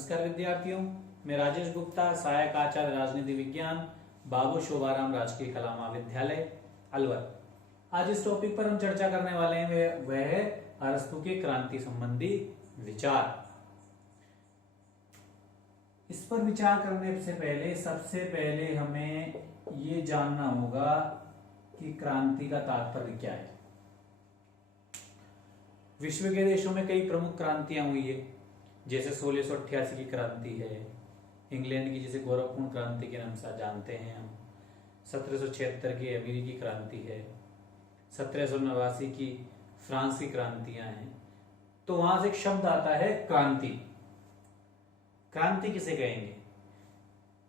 नमस्कार विद्यार्थियों, मैं राजेश गुप्ता, सहायक आचार्य राजनीति विज्ञान, बाबू शोभाराम राजकीय कला महाविद्यालय अलवर। आज इस टॉपिक पर हम चर्चा करने वाले हैं वह है अरस्तू के क्रांति संबंधी विचार। इस पर विचार करने से पहले सबसे पहले हमें ये जानना होगा कि क्रांति का तात्पर्य क्या है। विश्व के देशों में कई प्रमुख क्रांतियां हुई है, जैसे 1688 की क्रांति है, इंग्लैंड की जिसे गौरवपूर्ण क्रांति के नाम से जानते हैं हम, 1776 की अमेरिकी क्रांति है, 1789 की फ्रांस की क्रांतियां हैं। तो वहां से एक शब्द आता है क्रांति। क्रांति किसे कहेंगे?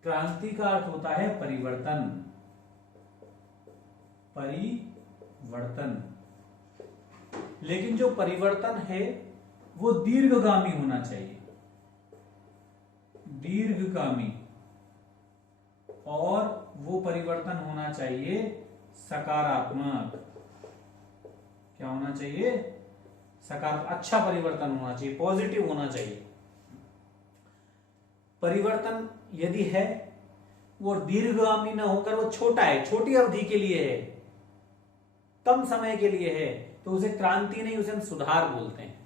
क्रांति का अर्थ होता है परिवर्तन। परिवर्तन, लेकिन जो परिवर्तन है वो दीर्घगामी होना चाहिए, दीर्घगामी, और वो परिवर्तन होना चाहिए सकारात्मक। क्या होना चाहिए? सकारात्मक, अच्छा परिवर्तन होना चाहिए, पॉजिटिव होना चाहिए। परिवर्तन यदि है वो दीर्घगामी ना होकर वो छोटा है, छोटी अवधि के लिए है, कम समय के लिए है, तो उसे क्रांति नहीं, उसे हम सुधार बोलते हैं।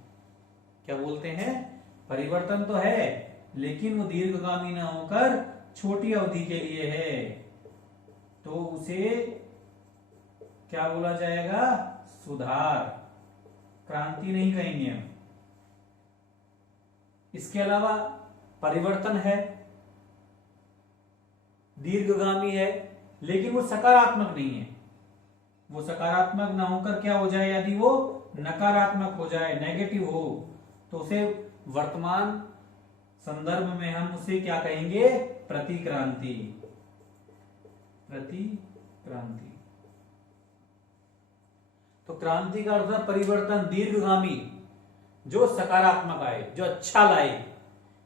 क्या बोलते हैं? परिवर्तन तो है लेकिन वो दीर्घगामी ना होकर छोटी अवधि के लिए है, तो उसे क्या बोला जाएगा? सुधार। क्रांति नहीं कहेंगे हम। इसके अलावा परिवर्तन है, दीर्घगामी है, लेकिन वो सकारात्मक नहीं है। वो सकारात्मक ना होकर क्या हो जाए? यदि वो नकारात्मक हो जाए, नेगेटिव हो, तो उसे वर्तमान संदर्भ में हम उसे क्या कहेंगे? प्रतिक्रांति। प्रतिक्रांति। तो क्रांति का अर्थ है परिवर्तन, दीर्घगामी, जो सकारात्मक आए, जो अच्छा लाए।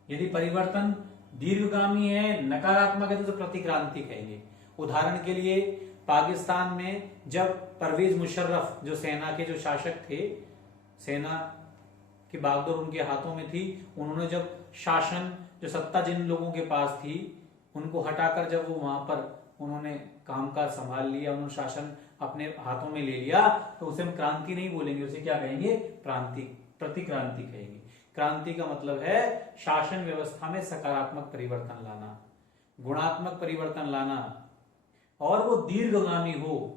यदि परिवर्तन दीर्घगामी है, नकारात्मक है, तो प्रतिक्रांति कहेंगे। उदाहरण के लिए पाकिस्तान में जब परवेज मुशर्रफ जो सेना के जो शासक थे, सेना की बागडोर उनके हाथों में थी, उन्होंने जब शासन, जो सत्ता जिन लोगों के पास थी, उनको हटाकर जब वो वहां पर उन्होंने कामकाज संभाल लिया, उन्होंने शासन अपने हाथों में ले लिया, तो उसे हम क्रांति नहीं बोलेंगे, उसे क्या कहेंगे? प्रतिक्रांति कहेंगे। क्रांति का मतलब है शासन व्यवस्था में सकारात्मक परिवर्तन लाना, गुणात्मक परिवर्तन लाना, और वो दीर्घगामी हो।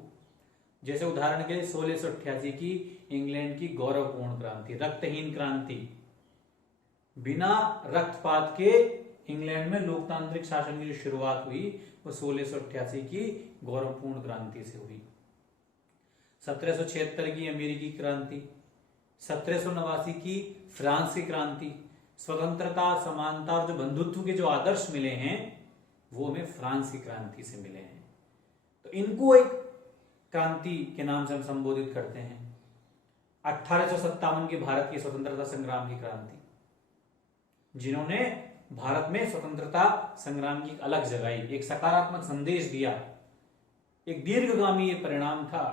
जैसे उदाहरण के लिए 1688 की इंग्लैंड की गौरवपूर्ण क्रांति, रक्तहीन क्रांति। बिना रक्तपात के इंग्लैंड में लोकतांत्रिक शासन की जो शुरुआत हुई वो 1688 की गौरवपूर्ण क्रांति से हुई। 1776 की अमेरिकी क्रांति, 1789 की फ्रांस की क्रांति। स्वतंत्रता, समानता और जो बंधुत्व के जो आदर्श मिले हैं वो हमें फ्रांस की क्रांति से मिले हैं। तो इनको एक क्रांति के नाम से हम संबोधित करते हैं। 1857 की भारत की स्वतंत्रता संग्राम की क्रांति, जिन्होंने भारत में स्वतंत्रता संग्राम की एक अलग जगाई, एक सकारात्मक संदेश दिया, एक दीर्घगामी ये परिणाम था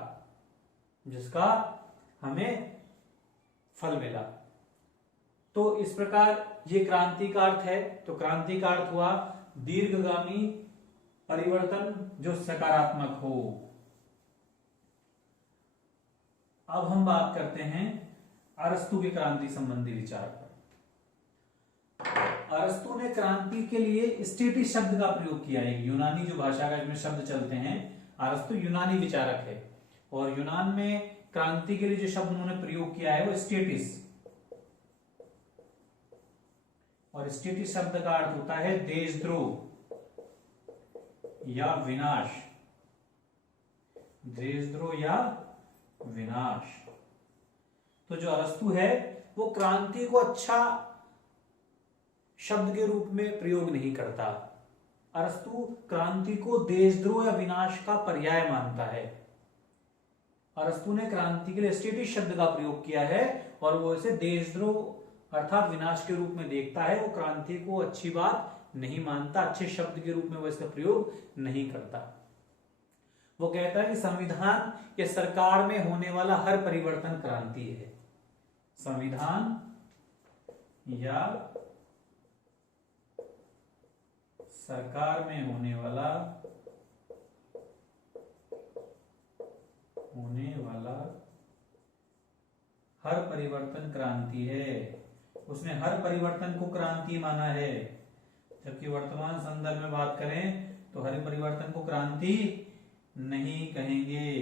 जिसका हमें फल मिला। तो इस प्रकार ये क्रांति का अर्थ है। तो क्रांति का अर्थ हुआ दीर्घगामी परिवर्तन जो सकारात्मक हो। अब हम बात करते हैं अरस्तू के क्रांति संबंधी विचार पर। अरस्तू ने क्रांति के लिए स्टेटिस शब्द का प्रयोग किया है। यूनानी जो भाषा का इसमें शब्द चलते हैं, अरस्तू यूनानी विचारक है, और यूनान में क्रांति के लिए जो शब्द उन्होंने प्रयोग किया है वो स्टेटिस, और स्टेटिस शब्द का अर्थ होता है देशद्रोह या विनाश। देशद्रोह या विनाश। तो जो अरस्तू है वो क्रांति को अच्छा शब्द के रूप में प्रयोग नहीं करता। अरस्तू क्रांति को देशद्रोह या विनाश का पर्याय मानता है। अरस्तू ने क्रांति के लिए स्टेटिस शब्द का प्रयोग किया है और वो इसे देशद्रोह अर्थात विनाश के रूप में देखता है। वो क्रांति को अच्छी बात नहीं मानता, अच्छे शब्द के रूप में वो इसका प्रयोग नहीं करता। वो कहता है कि संविधान या सरकार में होने वाला हर परिवर्तन क्रांति है। संविधान या सरकार में होने वाला हर परिवर्तन क्रांति है। उसने हर परिवर्तन को क्रांति माना है, जबकि वर्तमान संदर्भ में बात करें तो हर परिवर्तन को क्रांति नहीं कहेंगे।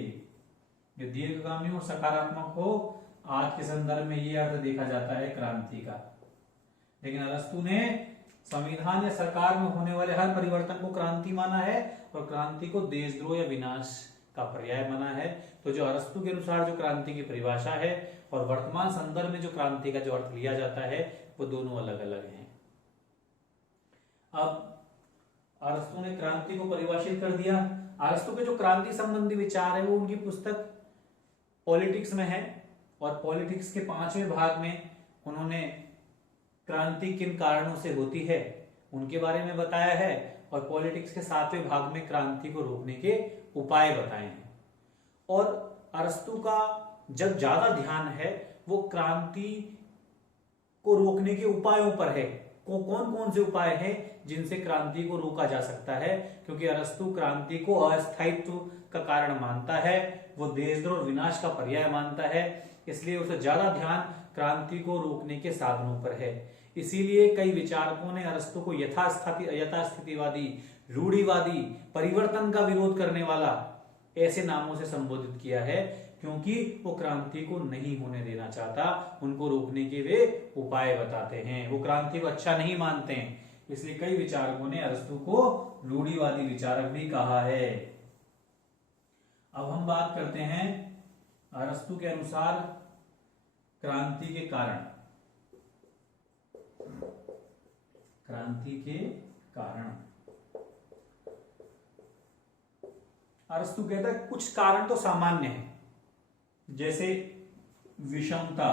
जो दीर्घगामी और सकारात्मक हो, आज के संदर्भ में ये अर्थ देखा जाता है क्रांति का। लेकिन अरस्तु ने संविधान या सरकार में होने वाले हर परिवर्तन को क्रांति माना है और क्रांति को देशद्रोह या विनाश का पर्याय माना है। तो जो अरस्तु के अनुसार जो क्रांति की परिभाषा है और वर्तमान संदर्भ में जो क्रांति का जो अर्थ लिया जाता है, वो दोनों अलग अलग हैं। अब अरस्तु ने क्रांति को परिभाषित कर दिया। अरस्तु के जो क्रांति संबंधी विचार है वो उनकी पुस्तक पॉलिटिक्स में है और पॉलिटिक्स के 5वें भाग में उन्होंने क्रांति किन कारणों से होती है उनके बारे में बताया है और पॉलिटिक्स के 7वें भाग में क्रांति को रोकने के उपाय बताए हैं। और अरस्तु का जब ज्यादा ध्यान है वो क्रांति को रोकने के उपायों पर है। कौन कौन से उपाय हैं जिनसे क्रांति को रोका जा सकता है, क्योंकि अरस्तु क्रांति को अस्थायित्व का कारण मानता है, वो देशद्रोह और विनाश का पर्याय मानता है, इसलिए उसे ज्यादा ध्यान क्रांति को रोकने के साधनों पर है। इसीलिए कई विचारकों ने अरस्तु को यथास्थितिवादी, रूढ़िवादी, परिवर्तन का विरोध करने वाला ऐसे नामों से संबोधित किया है, क्योंकि वो क्रांति को नहीं होने देना चाहता, उनको रोकने के वे उपाय बताते हैं। वो क्रांति को अच्छा नहीं मानते हैं, इसलिए कई विचारकों ने अरस्तु को रूढ़िवादी विचारक भी कहा है। अब हम बात करते हैं अरस्तु के अनुसार क्रांति के कारण। क्रांति के कारण अरस्तु कहता है कुछ कारण तो सामान्य है, जैसे विषमता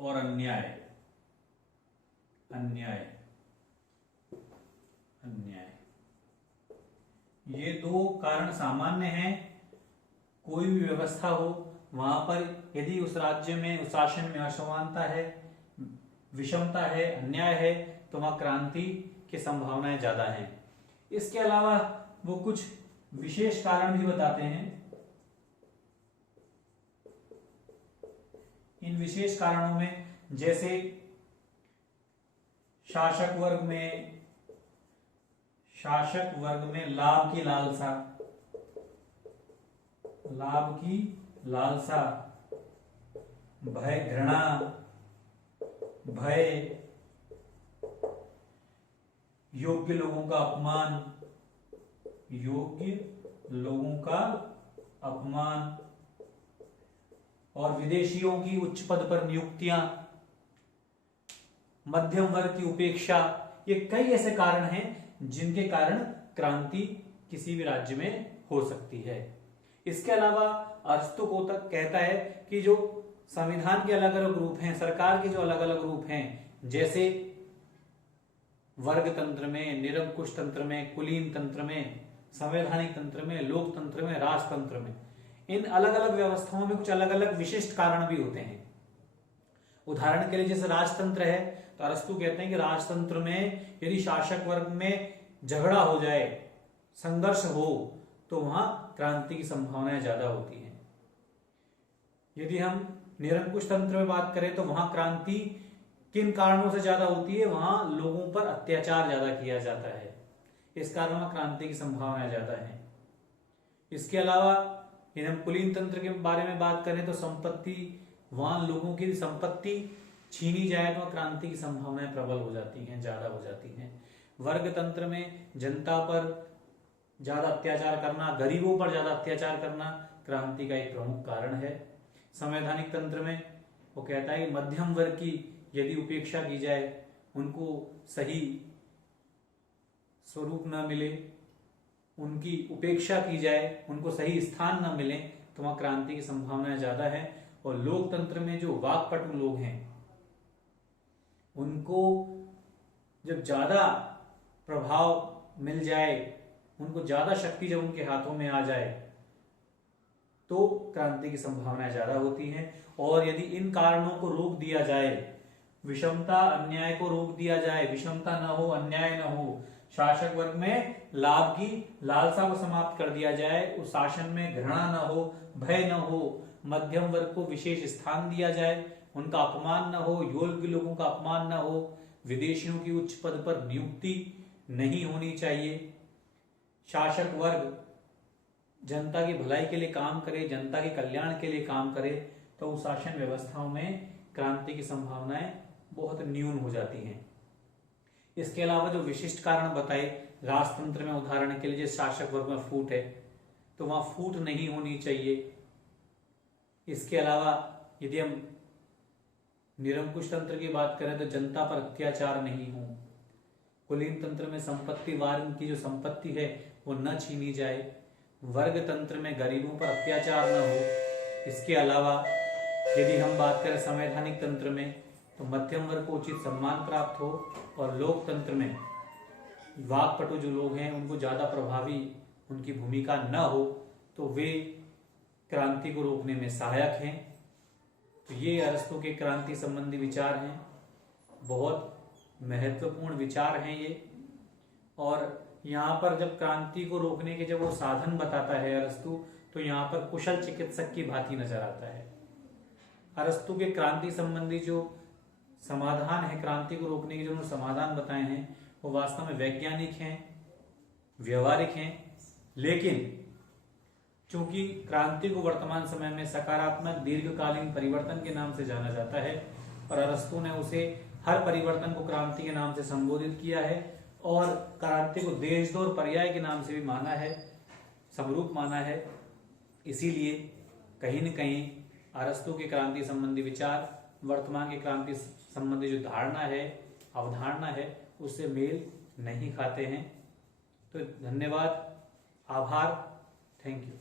और अन्याय। ये दो कारण सामान्य हैं। कोई भी व्यवस्था हो वहां पर यदि उस राज्य में, उस शासन में असमानता है, विषमता है, अन्याय है, तो वहां क्रांति की संभावनाएं ज्यादा हैं। इसके अलावा वो कुछ विशेष कारण भी बताते हैं। इन विशेष कारणों में जैसे शासक वर्ग में लाभ की लालसा, भय, घृणा, भय, योग्य लोगों का अपमान और विदेशियों की उच्च पद पर नियुक्तियां, मध्यम वर्ग की उपेक्षा, ये कई ऐसे कारण हैं जिनके कारण क्रांति किसी भी राज्य में हो सकती है। इसके अलावा अरस्तु को तक कहता है कि जो संविधान के अलग अलग रूप हैं, सरकार के जो अलग अलग रूप हैं, जैसे वर्ग तंत्र में, निरंकुश तंत्र में, कुलीन तंत्र में, संवैधानिक तंत्र में, लोकतंत्र में, राजतंत्र में, इन अलग अलग व्यवस्थाओं में कुछ अलग अलग विशिष्ट कारण भी होते हैं। उदाहरण के लिए जैसे राजतंत्र है, तो अरस्तु कहते हैं कि राजतंत्र में यदि शासक वर्ग में झगड़ा हो जाए, संघर्ष हो, तो वहां क्रांति की संभावनाएं ज्यादा होती हैं। यदि हम निरंकुश तंत्र में बात करें तो वहां क्रांति किन कारणों से ज्यादा होती है, वहां लोगों पर अत्याचार ज्यादा किया जाता है, इस कारण वहां क्रांति की संभावनाएं ज्यादा है। इसके अलावा यदि हम कुलीन तंत्र के बारे में बात करें तो संपत्ति, वहां लोगों की संपत्ति छीनी जाए तो क्रांति की संभावनाएं प्रबल हो जाती हैं, ज्यादा हो जाती हैं। वर्ग तंत्र में जनता पर ज्यादा अत्याचार करना, गरीबों पर ज्यादा अत्याचार करना क्रांति का एक प्रमुख कारण है। संवैधानिक तंत्र में वो कहता है कि मध्यम वर्ग की यदि उपेक्षा की जाए, उनको सही स्वरूप न मिले, उनकी उपेक्षा की जाए, उनको सही स्थान न मिले, तो वहां क्रांति की संभावनाएं ज्यादा है। और लोकतंत्र में जो वाकपटु लोग हैं, उनको जब ज्यादा प्रभाव मिल जाए, उनको ज्यादा शक्ति जब उनके हाथों में आ जाए, तो क्रांति की संभावनाएं ज्यादा होती हैं। और यदि इन कारणों को रोक दिया जाए विषमता, अन्याय को रोक दिया जाए, विषमता न हो, अन्याय न हो, शासक वर्ग में लाभ की लालसा को समाप्त कर दिया जाए, उस शासन में घृणा न हो, भय न हो, मध्यम वर्ग को विशेष स्थान दिया जाए, उनका अपमान न हो, योग्य लोगों का अपमान न हो, विदेशियों की उच्च पद पर नियुक्ति नहीं होनी चाहिए, शासक वर्ग जनता की भलाई के लिए काम करे, जनता के कल्याण के लिए काम करे, तो उस शासन व्यवस्थाओं में क्रांति की संभावनाएं बहुत न्यून हो जाती हैं। इसके अलावा जो विशिष्ट कारण बताए राजतंत्र में, उदाहरण के लिए जिस शासक वर्ग में फूट है तो वहां फूट नहीं होनी चाहिए। इसके अलावा यदि हम निरंकुश तंत्र की बात करें तो जनता पर अत्याचार नहीं हो, कुलीन तंत्र में संपत्ति वार्ग की जो संपत्ति है वो न छीनी जाए, वर्ग तंत्र में गरीबों पर अत्याचार न हो। इसके अलावा यदि हम बात करें संवैधानिक तंत्र में तो मध्यम वर्ग को उचित सम्मान प्राप्त हो, और लोकतंत्र में वाकपटु जो लोग हैं उनको ज्यादा प्रभावी उनकी भूमिका न हो, तो वे क्रांति को रोकने में सहायक हैं। तो ये अरस्तु के क्रांति संबंधी विचार हैं, बहुत महत्वपूर्ण विचार हैं ये। और यहाँ पर जब क्रांति को रोकने के जब वो साधन बताता है अरस्तु, तो यहाँ पर कुशल चिकित्सक की भांति नजर आता है। अरस्तु के क्रांति संबंधी जो समाधान है, क्रांति को रोकने के जो समाधान बताए हैं, वो वास्तव में वैज्ञानिक हैं, व्यवहारिक हैं, लेकिन चूंकि क्रांति को वर्तमान समय में सकारात्मक दीर्घकालीन परिवर्तन के नाम से जाना जाता है, और अरस्तु ने उसे हर परिवर्तन को क्रांति के नाम से संबोधित किया है, और क्रांति को देशद्रोह पर्याय के नाम से भी माना है, समरूप माना है। इसीलिए कहीं न कहीं अरस्तु के क्रांति संबंधी विचार वर्तमान की क्रांति संबंधी जो धारणा है, अवधारणा है, उससे मेल नहीं खाते हैं। तो धन्यवाद, आभार, थैंक यू।